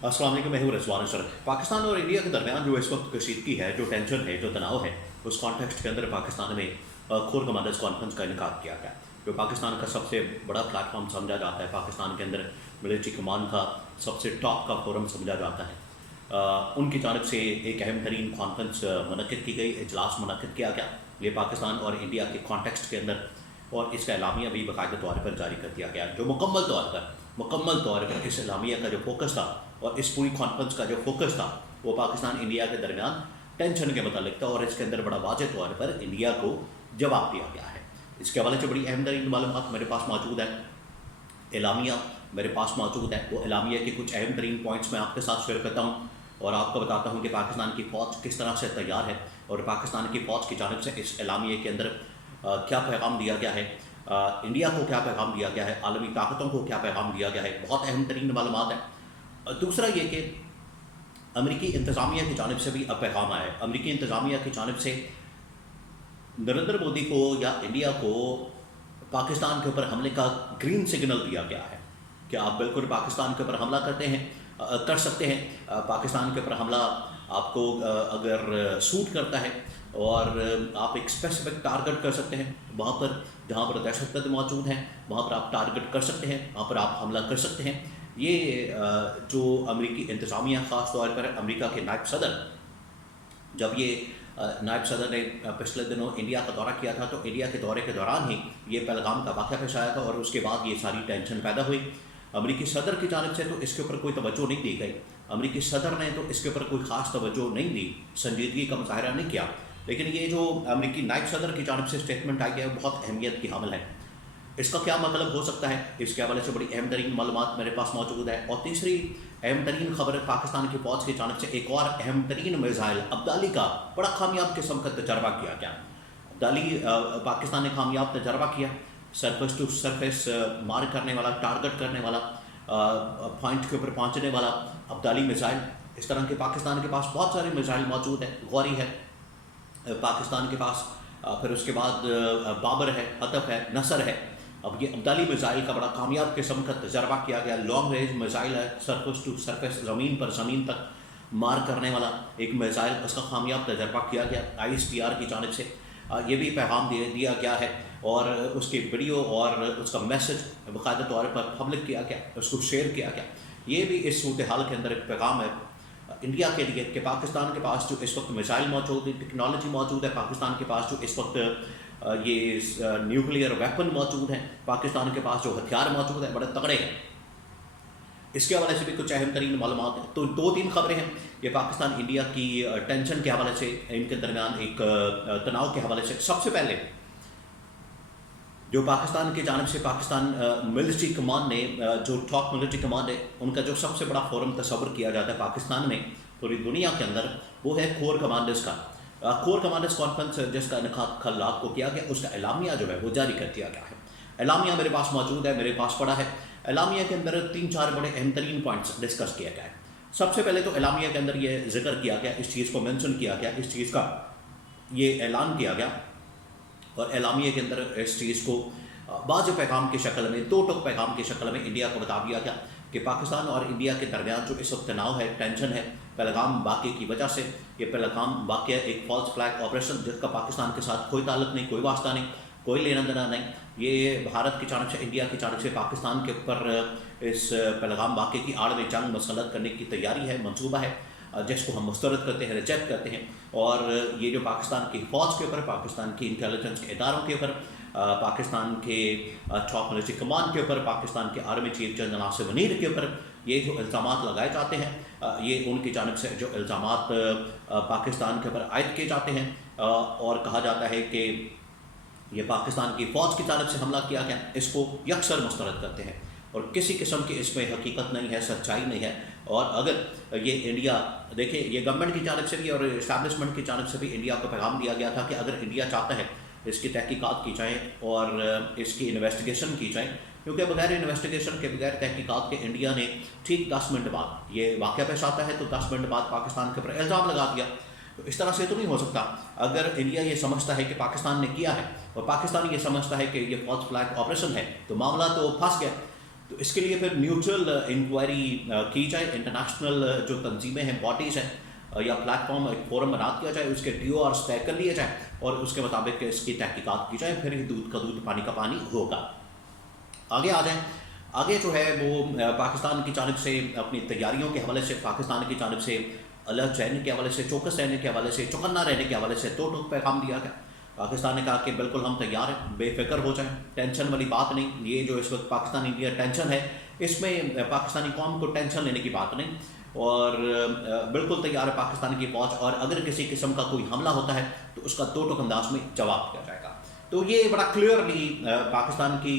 अस्सलाम वालेकुम, मैं हूं रिजवान सर। पाकिस्तान और इंडिया के दरमियान जो इस वक्त कशीदगी है, जो टेंशन है, जो तनाव है, उस कॉन्टेक्स्ट के अंदर पाकिस्तान में कोर कमांडर्स कॉन्फ्रेंस का इनका किया गया, जो पाकिस्तान का सबसे बड़ा प्लेटफॉर्म समझा जाता है। पाकिस्तान के अंदर मिलिट्री कमांड का सबसे टॉप का फोरम समझा जाता है। उनकी जानब से एक अहम तरीन कॉन्फ्रेंस मुनक्किद की गई, इजलास मुनक्किद किया गया। ये पाकिस्तान और इंडिया के कॉन्टेक्स्ट के अंदर, और इसका एलामिया भी बाकायदा तौर पर जारी कर दिया गया, जो मुकम्मल तौर पर इस एलामिया का जो फोकस था और इस पूरी कॉन्फ्रेंस का जो फोकस था वो पाकिस्तान इंडिया के दरमियान टेंशन के मतलब था, और इसके अंदर बड़ा वाज़ेह तौर पर इंडिया को जवाब दिया गया है। इसके हवाले से बड़ी अहम तरीन मालूमात मेरे पास मौजूद है, एलामिया मेरे पास मौजूद है। वो एलामिया के कुछ अहम तरीन पॉइंट्स मैं आपके साथ शेयर करता हूँ और आपको बताता हूँ कि पाकिस्तान की फ़ौज किस तरह से तैयार है और पाकिस्तान की फ़ौज की जानिब से इस एलामिया के अंदर क्या पैगाम दिया गया है, इंडिया को क्या पैगाम दिया गया है, आलमी ताकतों को क्या पैगाम दिया गया है। बहुत अहम तरीन मालूमात है। दूसरा ये कि अमरीकी इंतज़ामिया की जानिब से भी अब पैगाम आया है। अमरीकी इंतज़ामिया की जानिब से नरेंद्र मोदी को या इंडिया को पाकिस्तान के ऊपर हमले का ग्रीन सिग्नल दिया गया है कि आप बिल्कुल पाकिस्तान के ऊपर हमला कर सकते हैं। पाकिस्तान के ऊपर हमला आपको अगर सूट करता है और आप एक स्पेसिफिक टारगेट कर सकते हैं, वहाँ पर जहाँ पर दहशतगर्द मौजूद हैं वहाँ पर आप टारगेट कर सकते हैं, वहाँ पर आप हमला कर सकते हैं। ये जो अमरीकी इंतज़ामिया ख़ास तौर पर अमेरिका के नायब सदर, जब ये नायब सदर ने पिछले दिनों इंडिया का दौरा किया था तो इंडिया के दौरे के दौरान ही ये पहलगाम का वाक़या पेश आया था और उसके बाद ये सारी टेंशन पैदा हुई। अमरीकी सदर की जानिब से तो इसके ऊपर कोई तवज्जो नहीं दी गई, अमरीकी सदर ने तो इसके ऊपर कोई ख़ास तवज्जो नहीं दी, संजीदगी का मुजाहरा नहीं किया। लेकिन ये जो अमरीकी नायब सदर की जानिब से स्टेटमेंट आई है बहुत अहमियत की हामिल है। इसका क्या मतलब हो सकता है, इसके हवाले से बड़ी अहम तरीन मालूमात मेरे पास मौजूद है। और तीसरी अहम तरीन खबर पाकिस्तान की फ़ौज की जानिब से एक और अहम तरीन मिसाइल अब्दाली का बड़ा कामयाब किस्म का तजर्बा किया गया। अब्दाली पाकिस्तान ने कामयाब तजर्बा किया, सरफेस टू सरफेस मार करने वाला, टारगेट करने वाला, पॉइंट के ऊपर पहुँचने वाला अब्दाली मिसाइल। इस तरह के पाकिस्तान के पास बहुत सारे मिसाइल मौजूद है। गौरी है पाकिस्तान के पास, फिर उसके बाद बाबर है, हतफ है, नसर है। अब ये अब्दाली मिसाइल का बड़ा कामयाब किस्म का तजर्बा किया गया। लॉन्ग रेंज मिसाइल है, सरफेस टू सरफेस, ज़मीन तक मार करने वाला एक मिसाइल, उसका कामयाब तजर्बा किया गया ISPR की जानिब से। ये भी पैगाम दिया गया है और उसकी वीडियो और उसका मैसेज बाकायदा तौर पर पब्लिक किया गया, उसको शेयर किया गया। ये भी इस सूरत हाल के अंदर एक पैगाम है इंडिया के लिए कि पाकिस्तान के पास जो इस वक्त मिसाइल मौजूद है, टेक्नोलॉजी मौजूद है, पाकिस्तान के पास जो इस वक्त ये न्यूक्लियर वेपन मौजूद हैं, पाकिस्तान के पास जो हथियार मौजूद हैं बड़े तगड़े हैं। इसके हवाले से भी कुछ अहम तरीन मालूमात हैं। तो 2-3 खबरें हैं ये पाकिस्तान इंडिया की टेंशन के हवाले से, इनके दरमियान एक तनाव के हवाले से। सबसे पहले जो पाकिस्तान की जानिब से पाकिस्तान मिलिट्री कमांड ने, जो टॉप मिलिट्री कमांड है, उनका जो सबसे बड़ा फोरम तस्वर किया जाता है पाकिस्तान में पूरी दुनिया के अंदर, वो है कोर कमांडर्स का। कोर कमांडर्स कॉन्फ्रेंस जिसका इनेकाद कल रात को किया गया, उसका एलामिया जो है वो जारी कर दिया गया है। एलामिया मेरे पास मौजूद है, मेरे पास पड़ा है। एलामिया के अंदर 3-4 बड़े अहम तरीन पॉइंट्स डिस्कस किया गया है। सबसे पहले तो एलामिया के अंदर ये जिक्र किया गया, इस चीज़ को मेंशन किया गया, इस चीज़ का ये ऐलान किया गया और एलामिया के अंदर इस चीज़ को बाज़ पैगाम की शक्ल में, 2 टुक पैगाम की शक्ल में इंडिया को बता दिया गया कि पाकिस्तान और इंडिया के दरमियान जो इस वक्त तनाव है, टेंशन है, पहलगाम वाक़े की वजह से। ये पहलगाम वाक़या एक फॉल्स फ्लैग ऑपरेशन जिसका पाकिस्तान के साथ कोई ताल्लुक़ नहीं, कोई वास्ता नहीं, कोई लेना देना नहीं। ये भारत की जानिब से, इंडिया की जानिब से पाकिस्तान के ऊपर इस पहलगाम वाक़े की आड़ में जंग मसलत करने की तैयारी है, मंसूबा है, जिसको हम मुस्तरद करते हैं, रिजेक्ट करते हैं। और ये जो पाकिस्तान की फ़ौज के ऊपर, पाकिस्तान की इंटेलिजेंस के इदारों के ऊपर, पाकिस्तान के टॉप मिलिट्री कमांड के ऊपर, पाकिस्तान के army chief general Nasir Munir के ऊपर ये जो इल्ज़ामात लगाए जाते हैं, ये उनकी जानिब से जो इल्ज़ामात पाकिस्तान के ऊपर आयद किए जाते हैं और कहा जाता है कि ये पाकिस्तान की फ़ौज की जानिब से हमला किया गया, इसको यकसर मुस्तरद करते हैं और किसी किस्म की इसमें हकीकत नहीं है, सच्चाई नहीं है। और अगर ये इंडिया, देखिए ये गवर्नमेंट की जानिब से भी और इस्टेब्लिशमेंट की जानिब से भी इंडिया को पैगाम दिया गया था कि अगर इंडिया चाहता है इसकी तहकीकात की जाए और इसकी इन्वेस्टिगेशन की जाए, क्योंकि बगैर इन्वेस्टिगेशन के, बगैर तहकीकात के इंडिया ने ठीक 10 मिनट बाद ये वाक़या पेश आता है तो 10 मिनट बाद पाकिस्तान के ऊपर इल्ज़ाम लगा दिया। तो इस तरह से तो नहीं हो सकता। अगर इंडिया ये समझता है कि पाकिस्तान ने किया है और पाकिस्तान ये समझता है कि ये फॉल्स फ्लैग ऑपरेशन है तो मामला तो फंस गया। تو اس کے لیے پھر نیوٹرل انکوائری کی جائے، انٹرنیشنل جو تنظیمیں ہیں، باڈیز ہیں یا پلیٹ فارم، ایک فورم بنا دیا جائے، اس کے ڈیو آرس طے کر لیے جائیں اور اس کے مطابق اس کی تحقیقات کی جائے، پھر یہ دودھ کا دودھ پانی کا پانی ہوگا۔ آگے آ جائیں، آگے جو ہے وہ پاکستان کی جانب سے اپنی تیاریوں کے حوالے سے، پاکستان کی جانب سے الرٹ رہنے کے حوالے سے، چوکس رہنے کے حوالے سے، چوکنا رہنے کے حوالے سے دو ٹوک پیغام دیا گیا۔ پاکستان نے کہا کہ بالکل ہم تیار ہیں، بے فکر ہو جائیں، ٹینشن والی بات نہیں، یہ جو اس وقت پاکستان انڈیا ٹینشن ہے اس میں پاکستانی قوم کو ٹینشن لینے کی بات نہیں، اور بالکل تیار ہے پاکستان کی فوج، اور اگر کسی قسم کا کوئی حملہ ہوتا ہے تو اس کا دو ٹوک انداز میں جواب دیا جائے گا۔ تو یہ بڑا کلیئرلی پاکستان کی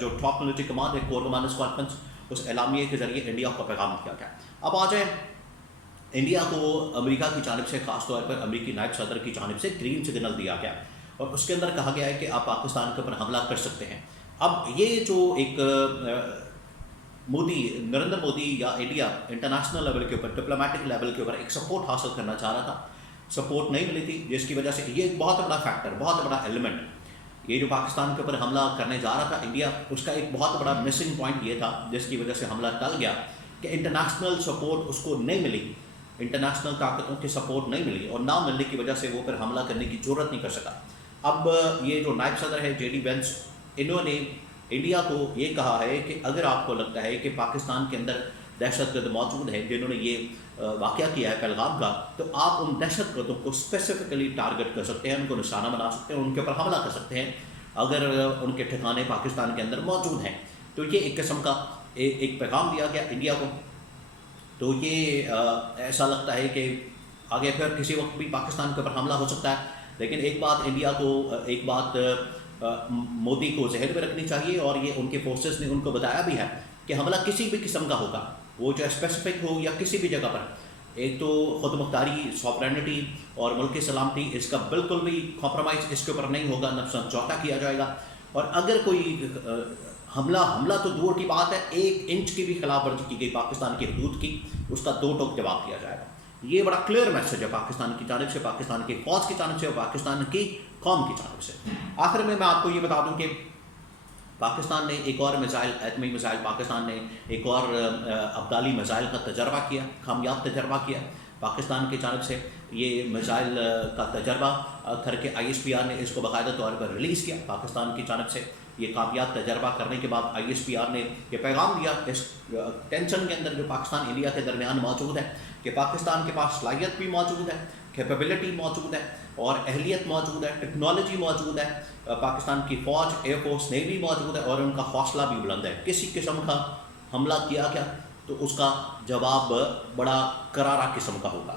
جو ٹاپ ملٹری کمانڈ ہے، کور کمانڈرز کانفرنس، اس اعلامیے کے ذریعے انڈیا کو پیغام دیا گیا۔ اب آ جائیں، انڈیا کو امریکہ کی جانب سے، خاص طور پر امریکی نائب صدر کی جانب سے گرین سگنل دیا گیا، اور اس کے اندر کہا گیا ہے کہ آپ پاکستان کے اوپر حملہ کر سکتے ہیں۔ اب یہ جو ایک نریندر مودی یا انڈیا انٹرنیشنل لیول کے اوپر، ڈپلومیٹک لیول کے اوپر ایک سپورٹ حاصل کرنا چاہ رہا تھا، سپورٹ نہیں ملی تھی، جس کی وجہ سے یہ ایک بہت بڑا فیکٹر، بہت بڑا ایلیمنٹ، یہ جو پاکستان کے اوپر حملہ کرنے جا رہا تھا انڈیا، اس کا ایک بہت بڑا مسنگ پوائنٹ یہ تھا جس کی وجہ سے حملہ ٹل گیا، کہ انٹرنیشنل سپورٹ اس کو نہیں ملی، انٹرنیشنل طاقتوں کی سپورٹ نہیں ملی، اور نہ ملنے کی وجہ سے وہ پھر حملہ کرنے کی جرت نہیں کر سکا۔ اب یہ جو نائب صدر ہے JD وینس، انہوں نے انڈیا کو یہ کہا ہے کہ اگر آپ کو لگتا ہے کہ پاکستان کے اندر دہشت گرد موجود ہیں جنہوں نے یہ واقعہ کیا ہے پہلگام کا، تو آپ ان دہشت گردوں کو اسپیسیفکلی ٹارگٹ کر سکتے ہیں، ان کو نشانہ بنا سکتے ہیں، ان کے اوپر حملہ کر سکتے ہیں اگر ان کے ٹھکانے پاکستان کے اندر موجود ہیں۔ تو یہ ایک قسم کا ایک پیغام دیا گیا انڈیا کو۔ تو یہ ایسا لگتا ہے کہ آگے پھر کسی وقت بھی پاکستان کے اوپر حملہ ہو سکتا ہے، لیکن ایک بات انڈیا کو، ایک بات مودی کو ذہن میں رکھنی چاہیے، اور یہ ان کے فورسز نے ان کو بتایا بھی ہے کہ حملہ کسی بھی قسم کا ہوگا، وہ جو اسپیسیفک ہو یا کسی بھی جگہ پر، ایک تو خود مختاری، سوورینٹی اور ملک کی سلامتی، اس کا بالکل بھی کمپرومائز اس کے اوپر نہیں ہوگا، نہ سمجھوتا کیا جائے گا، اور اگر کوئی حملہ تو دور کی بات ہے، 1 انچ کی بھی خلاف ورزی کی گئی پاکستان کی حدود کی، اس کا 2 ٹوک جواب دیا جائے گا۔ یہ بڑا کلیئر میسج ہے پاکستان کی جانب سے، پاکستان کی فوج کی جانب سے اور پاکستان کی قوم کی جانب سے۔ آخر میں آپ کو یہ بتا دوں کہ پاکستان نے ایک اور میزائل، ایٹمی میزائل، پاکستان نے ایک اور ابدالی میزائل کا تجربہ کیا، کامیاب تجربہ کیا پاکستان کی جانب سے۔ یہ میزائل کا تجربہ کر کے ISPR نے اس کو باقاعدہ طور پر ریلیز کیا پاکستان کی جانب سے۔ یہ کامیاب تجربہ کرنے کے بعد ISPR نے یہ پیغام دیا اس ٹینشن کے اندر جو پاکستان انڈیا کے درمیان موجود ہے، کہ پاکستان کے پاس صلاحیت بھی موجود ہے، کیپیبلٹی موجود ہے، اور اہلیت موجود ہے، ٹیکنالوجی موجود ہے، پاکستان کی فوج، ایئر فورس، نیوی موجود ہے، اور ان کا حوصلہ بھی بلند ہے۔ کسی قسم کا حملہ کیا گیا تو اس کا جواب بڑا کرارا قسم کا ہوگا۔